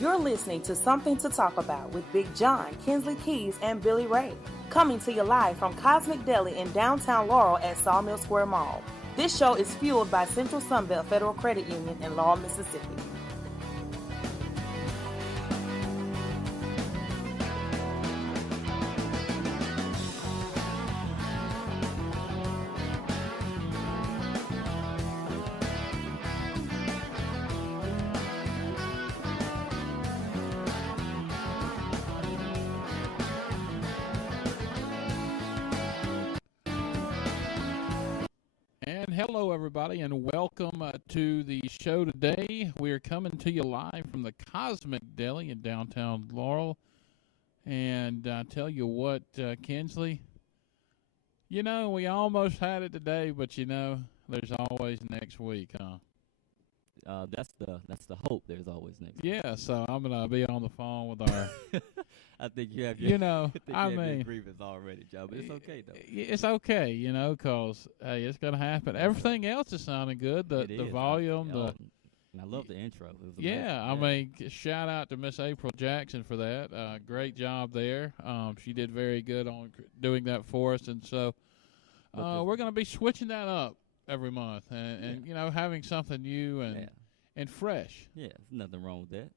You're listening to Something to Talk About with Big John, Kinsley Keys, and Billy Ray. Coming to you live from Cosmic Deli in downtown Laurel at Sawmill Square Mall. This show is fueled by Central Sunbelt Federal Credit Union in Laurel, Mississippi. Hello, everybody, and welcome to the show today. We are coming to you live from the Cosmic Deli in downtown Laurel. And I tell you what, Kinsley, you know, we almost had it today, but you know, there's always next week, huh? That's the hope. There's always next week. Yeah, so I'm gonna be on the phone with our. I think you have your, you know, I your mean, grievance already, Joe. But it's okay though. It's okay, you know, because hey, it's gonna happen. Everything else is sounding good. The volume, and I love the intro. It was yeah, I mean, shout out to Miss April Jackson for that. Great job there. She did very good on doing that for us, and so we're gonna be switching that up every month, and you know, having something new and fresh. Yeah, there's nothing wrong with that.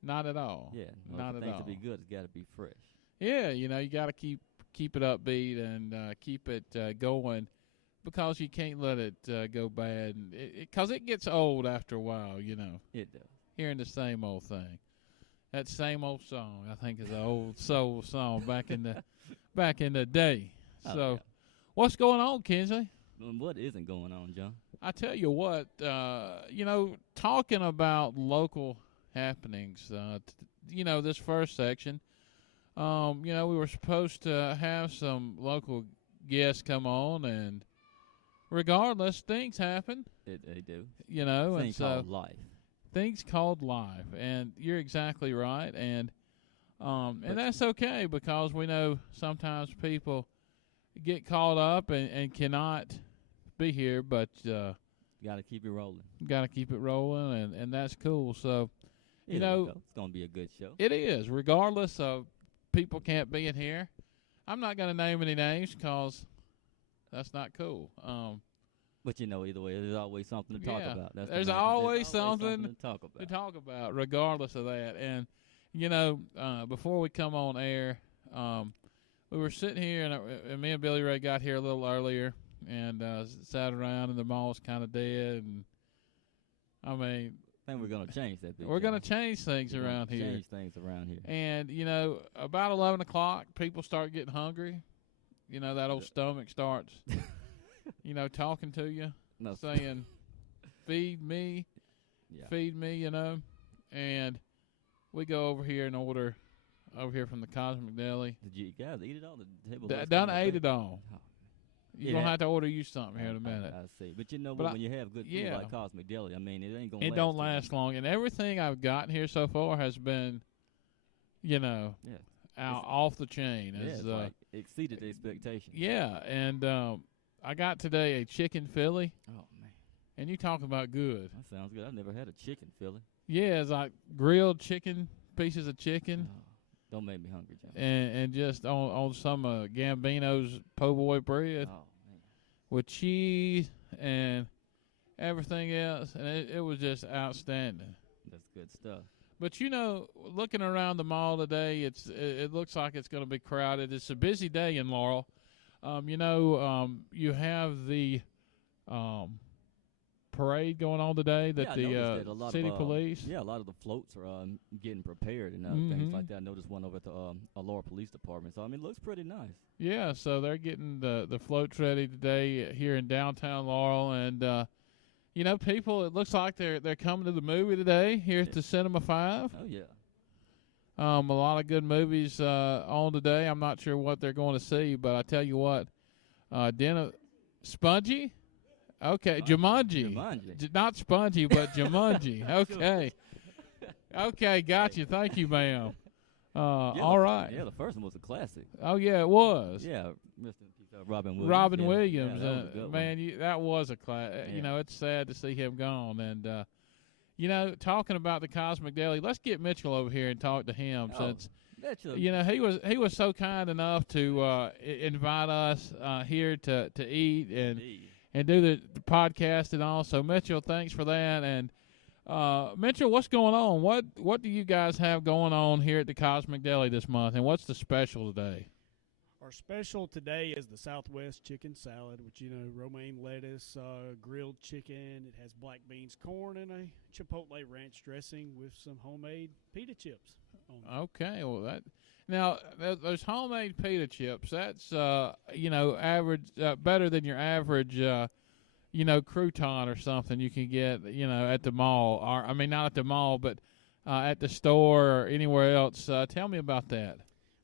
Not at all. Yeah, not at all. To be good, it's got to be fresh. Yeah, you know, you got to keep it upbeat and keep it going, because you can't let it go bad, because it gets old after a while. You know, it does. Hearing the same old thing, that same old song, I think is an old soul song back in the day. So, yeah. What's going on, Kinsley? What isn't going on, John? I tell you what, you know, talking about local happenings, you know, this first section, you know, we were supposed to have some local guests come on, and regardless, things happen. They do. You know, things called life. Things called life, and you're exactly right, and that's okay, because we know sometimes people get caught up and cannot be here, but got to keep it rolling. Got to keep it rolling, and that's cool. So, you know, it's going to be a good show. It is, regardless of people can't be in here. I'm not going to name any names because that's not cool. But you know, either way, there's always something to talk about. There's always something to talk about, regardless of that. And you know, before we come on air, we were sitting here, and me and Billy Ray got here a little earlier, and sat around, and the mall's kind of dead. And I mean, I think we're going to change that. We're going to change things around here. Change things around here. And you know, about 11 o'clock, people start getting hungry. You know, that old stomach starts, you know, talking to you, saying, "Feed me, feed me." You know, and we go over here and order over here from the Cosmic Deli. Did you guys eat it all? The table done ate it all. Oh. You're going to have to order you something here in a minute. I see. But you know what? When you have good food like Cosmic Deli, I mean, it ain't going to last. It don't last long. And everything I've gotten here so far has been, you know, off the chain. It's like exceeded expectations. Yeah. And I got today a chicken Philly. Oh, man. And you talk about good. That sounds good. I've never had a chicken Philly. Yeah, it's like grilled chicken, pieces of chicken. Oh. Don't make me hungry, John. And just on some Gambino's po' boy bread with cheese and everything else, and it was just outstanding. That's good stuff. But you know, looking around the mall today, it looks like it's going to be crowded. It's a busy day in Laurel. You know, you have the parade going on today that the city police. Yeah, a lot of the floats are getting prepared and things like that. I noticed one over at the Laurel Police Department. So, I mean, it looks pretty nice. Yeah, so they're getting the floats ready today here in downtown Laurel. And, you know, people, it looks like they're coming to the movie today here at the Cinema 5. Oh, yeah. A lot of good movies on today. I'm not sure what they're going to see, but I tell you what, Spongy? Okay, Jumanji. Not Spongy, but Jumanji. Okay. Okay, got you. Thank you, ma'am. All right. Yeah, the first one was a classic. Oh, yeah, it was. Yeah, Mr. Robin Williams. Robin yeah. Williams. Yeah, that was a good man, that was a class. Yeah. You know, it's sad to see him gone. And you know, talking about the Cosmic Deli, let's get Mitchell over here and talk to him since. You know, he was so kind enough to invite us here to eat and do the podcast and all. So Mitchell, thanks for that. And Mitchell, what's going on? What do you guys have going on here at the Cosmic Deli this month? And what's the special today? Our special today is the Southwest chicken salad, which, you know, romaine lettuce, grilled chicken. It has black beans, corn, and a chipotle ranch dressing with some homemade pita chips on it. Okay, well those homemade pita chips, that's you know, average better than your average you know, crouton or something you can get, you know, at the mall, or I mean not at the mall, but at the store or anywhere else. Tell me about that.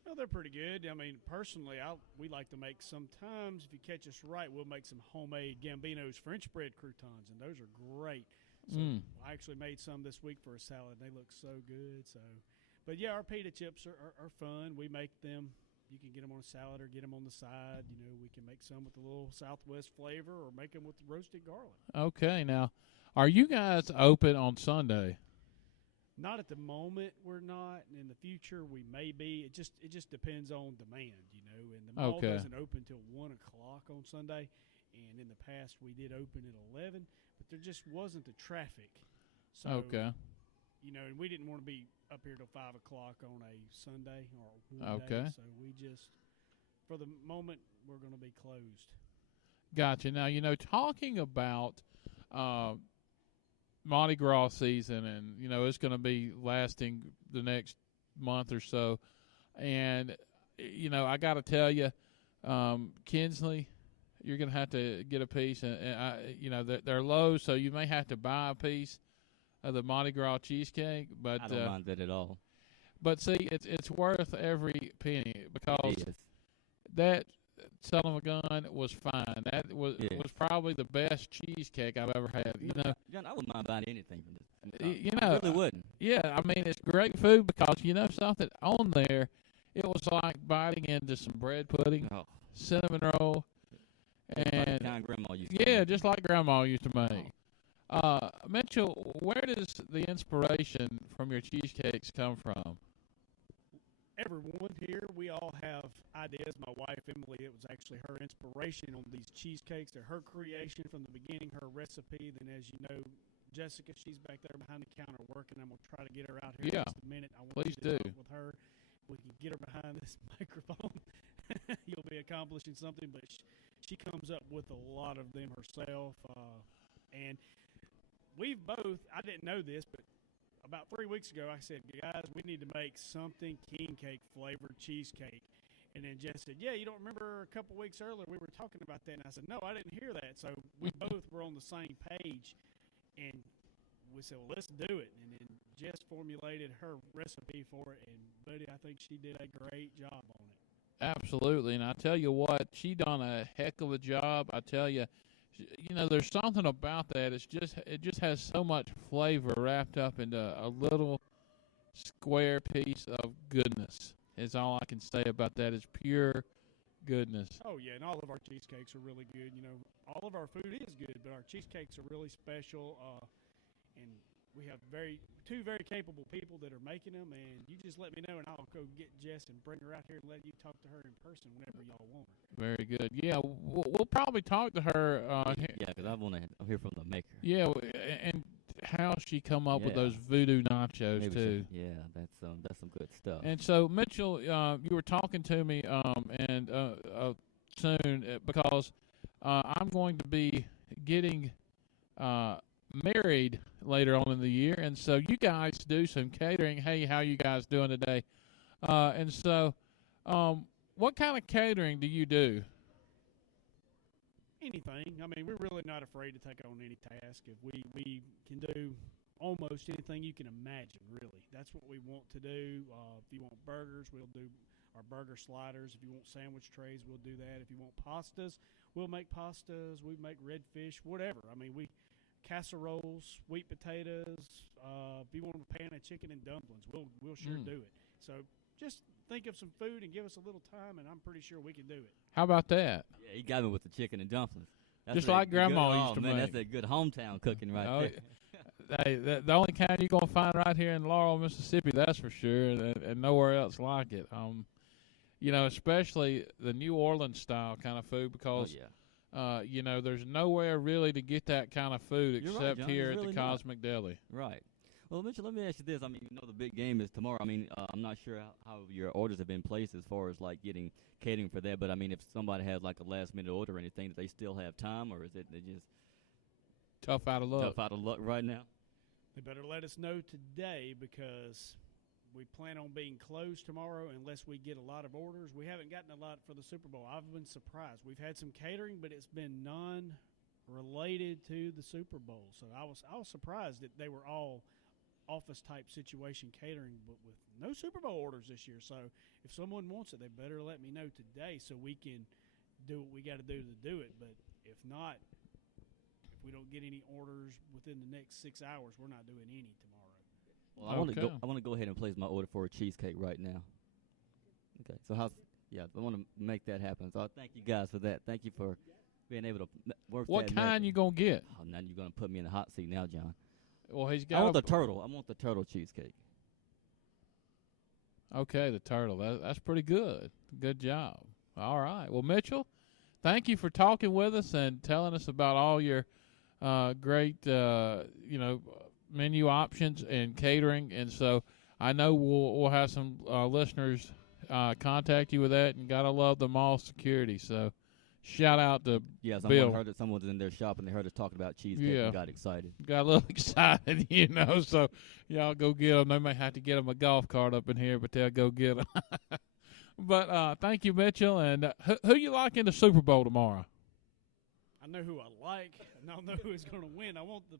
Well, they're pretty good. I mean, personally, we like to make sometimes, if you catch us right, we'll make some homemade Gambino's French bread croutons, and those are great. So I actually made some this week for a salad. They look so good. But yeah, our pita chips are fun. We make them. You can get them on a salad or get them on the side. You know, we can make some with a little Southwest flavor or make them with roasted garlic. Okay, now, are you guys open on Sunday? Not at the moment, we're not. In the future, we may be. It just depends on demand, you know. And the mall doesn't open till 1 o'clock on Sunday. And in the past, we did open at 11, but there just wasn't the traffic. So, you know, and we didn't want to be up here till 5 o'clock on a Sunday or one day. So we just, for the moment, we're going to be closed. Gotcha. Now, you know, talking about Mardi Gras season, and, you know, it's going to be lasting the next month or so. And, you know, I got to tell you, Kinsley, you're going to have to get a piece. And you know, they're low, so you may have to buy a piece of the Mardi Gras cheesecake. But I don't mind that at all. But, see, it's worth every penny because that son of a gun was fine. That was probably the best cheesecake I've ever had. You know, John, I wouldn't mind buying anything from this. You know, I really wouldn't. Yeah, I mean, it's great food because, you know, something on there, it was like biting into some bread pudding, cinnamon roll, and like the kind Grandma used to make. just like Grandma used to make. Mitchell, where does the inspiration from your cheesecakes come from? Everyone here, we all have ideas. My wife, Emily, it was actually her inspiration on these cheesecakes. They're her creation from the beginning, her recipe. Then, as you know, Jessica, she's back there behind the counter working. I'm going to try to get her out here in just a minute. I want please to do. with her. We can get her behind this microphone. You'll be accomplishing something, but she comes up with a lot of them herself. And we've both, I didn't know this, but about 3 weeks ago, I said, guys, we need to make something king cake flavored cheesecake. And then Jess said, yeah, you don't remember a couple weeks earlier we were talking about that? And I said, no, I didn't hear that. So we both were on the same page. And we said, well, let's do it. And then Jess formulated her recipe for it. And, buddy, I think she did a great job on it. Absolutely. And I tell you what, she done a heck of a job. I tell you, you know, there's something about that. It just has so much flavor wrapped up into a little square piece of goodness. Is all I can say about that. Is pure goodness. Oh yeah, and all of our cheesecakes are really good. You know, all of our food is good, but our cheesecakes are really special. And we have two very capable people that are making them. And you just let me know, and I'll go get Jess and bring her out here and let you talk to her in person whenever y'all want her. Very good. Yeah, we'll probably talk to her. Yeah, because I want to hear from the maker. Yeah, and how she come up with those voodoo nachos too. That's some good stuff. And so Mitchell, you were talking to me and soon because I'm going to be getting married later on in the year, and so you guys do some catering. Hey, how you guys doing today? And so, what kind of catering do you do? Anything. I mean, we're really not afraid to take on any task. If we can do almost anything you can imagine, really. That's what we want to do. If you want burgers, we'll do our burger sliders. If you want sandwich trays, we'll do that. If you want pastas, we'll make pastas. We make red fish, whatever. I mean, casseroles, sweet potatoes. If you want a pan of chicken and dumplings, we'll sure do it. So just think of some food and give us a little time, and I'm pretty sure we can do it. How about that? Yeah, he got me with the chicken and dumplings. That's Just like Grandma good, used to man, make. That's a good hometown cooking right there. Hey, the only kind you're gonna find right here in Laurel, Mississippi, that's for sure, and nowhere else like it. Especially the New Orleans style kind of food, because there's nowhere really to get that kind of food except John, here at really the Cosmic Deli. Right. Well, Mitchell, let me ask you this. I mean, the big game is tomorrow. I mean, I'm not sure how your orders have been placed as far as, like, getting catering for that. But, I mean, if somebody has, like, a last-minute order or anything, do they still have time, or is it they just Tough out of luck right now? They better let us know today, because we plan on being closed tomorrow unless we get a lot of orders. We haven't gotten a lot for the Super Bowl. I've been surprised. We've had some catering, but it's been none related to the Super Bowl. So I was surprised that they were all office-type situation catering, but with no Super Bowl orders this year. So if someone wants it, they better let me know today so we can do what we got to do it. But if not, if we don't get any orders within the next 6 hours, we're not doing any tomorrow. Well, I want to go ahead and place my order for a cheesecake right now. Okay, so I want to make that happen. So I thank you guys for that. Thank you for being able to work. What kind you gonna get? Oh, now you're gonna put me in the hot seat now, John. Well, he's got. I want the turtle. I want the turtle cheesecake. Okay, the turtle. That's pretty good. Good job. All right. Well, Mitchell, thank you for talking with us and telling us about all your great, menu options and catering. And so I know we'll have some listeners contact you with that. And gotta love the mall security. So shout out to Bill. Heard that someone was in their shop and they heard us talking about cheesecake and got excited. Got a little excited, So y'all go get them. They may have to get them a golf cart up in here, but they'll go get them. But thank you, Mitchell. And who you like in the Super Bowl tomorrow? I know who I like, and I know who is going to win. I want the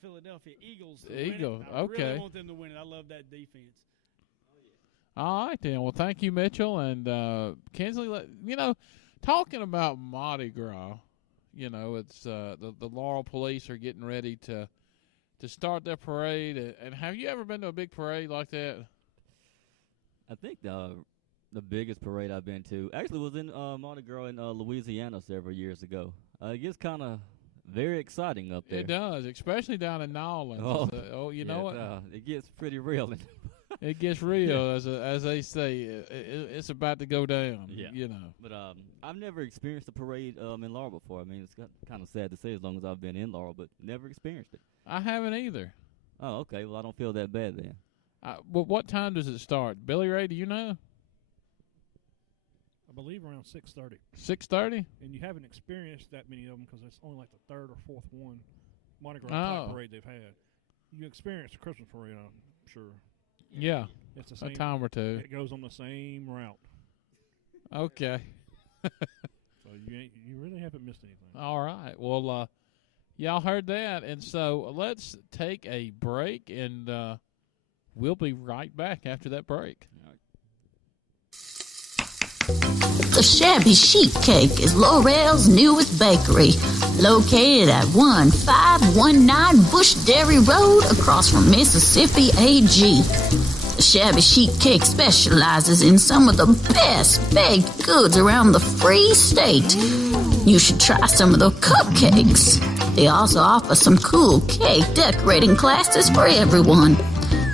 Philadelphia Eagles to win it. I really want them to win it. I love that defense. All right, then. Well, thank you, Mitchell. And Kinsley, talking about Mardi Gras, it's the Laurel Police are getting ready to start their parade. And have you ever been to a big parade like that? I think the biggest parade I've been to actually was in Mardi Gras in Louisiana several years ago. It gets kind of very exciting up there. It does, especially down in New Orleans. Know what? It gets pretty real. It gets real, as they say. It's about to go down. Yeah. But I've never experienced a parade in Laurel before. I mean, it's kind of sad to say as long as I've been in Laurel, but never experienced it. I haven't either. Oh, okay. Well, I don't feel that bad then. But what time does it start? Billy Ray, do you know? I believe around 6:30. 6:30? And you haven't experienced that many of them because it's only like the third or fourth one Mardi Gras type parade they've had. You experience the Christmas parade, I'm sure. Yeah, it's the same, a time or two. It goes on the same route. Okay. So you really haven't missed anything. All right. Well, y'all heard that, and so let's take a break, and we'll be right back after that break. The Shabby Chic Cake is Laurel's newest bakery, located at 1519 Bush Dairy Road across from Mississippi AG. The Shabby Chic Cake specializes in some of the best baked goods around the free state. You should try some of the cupcakes. They also offer some cool cake decorating classes for everyone.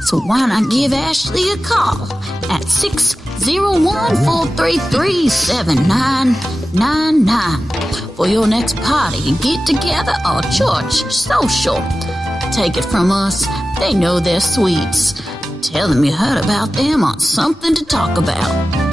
So why not give Ashley a call at 601-433-7999 for your next party, get together, or church social. Take it from us, they know their sweets. Tell them you heard about them on Something to Talk About.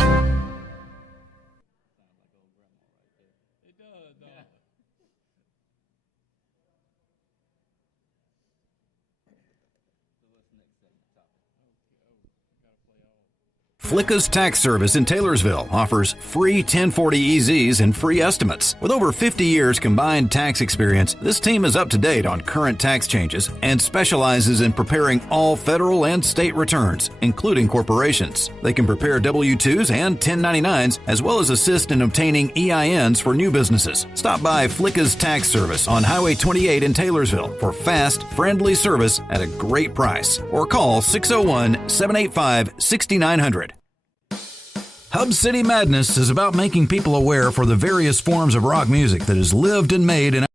Flicka's Tax Service in Taylorsville offers free 1040 EZs and free estimates. With over 50 years combined tax experience, this team is up to date on current tax changes and specializes in preparing all federal and state returns, including corporations. They can prepare W-2s and 1099s, as well as assist in obtaining EINs for new businesses. Stop by Flicka's Tax Service on Highway 28 in Taylorsville for fast, friendly service at a great price. Or call 601-785-6900. Hub City Madness is about making people aware for the various forms of rock music that is lived and made in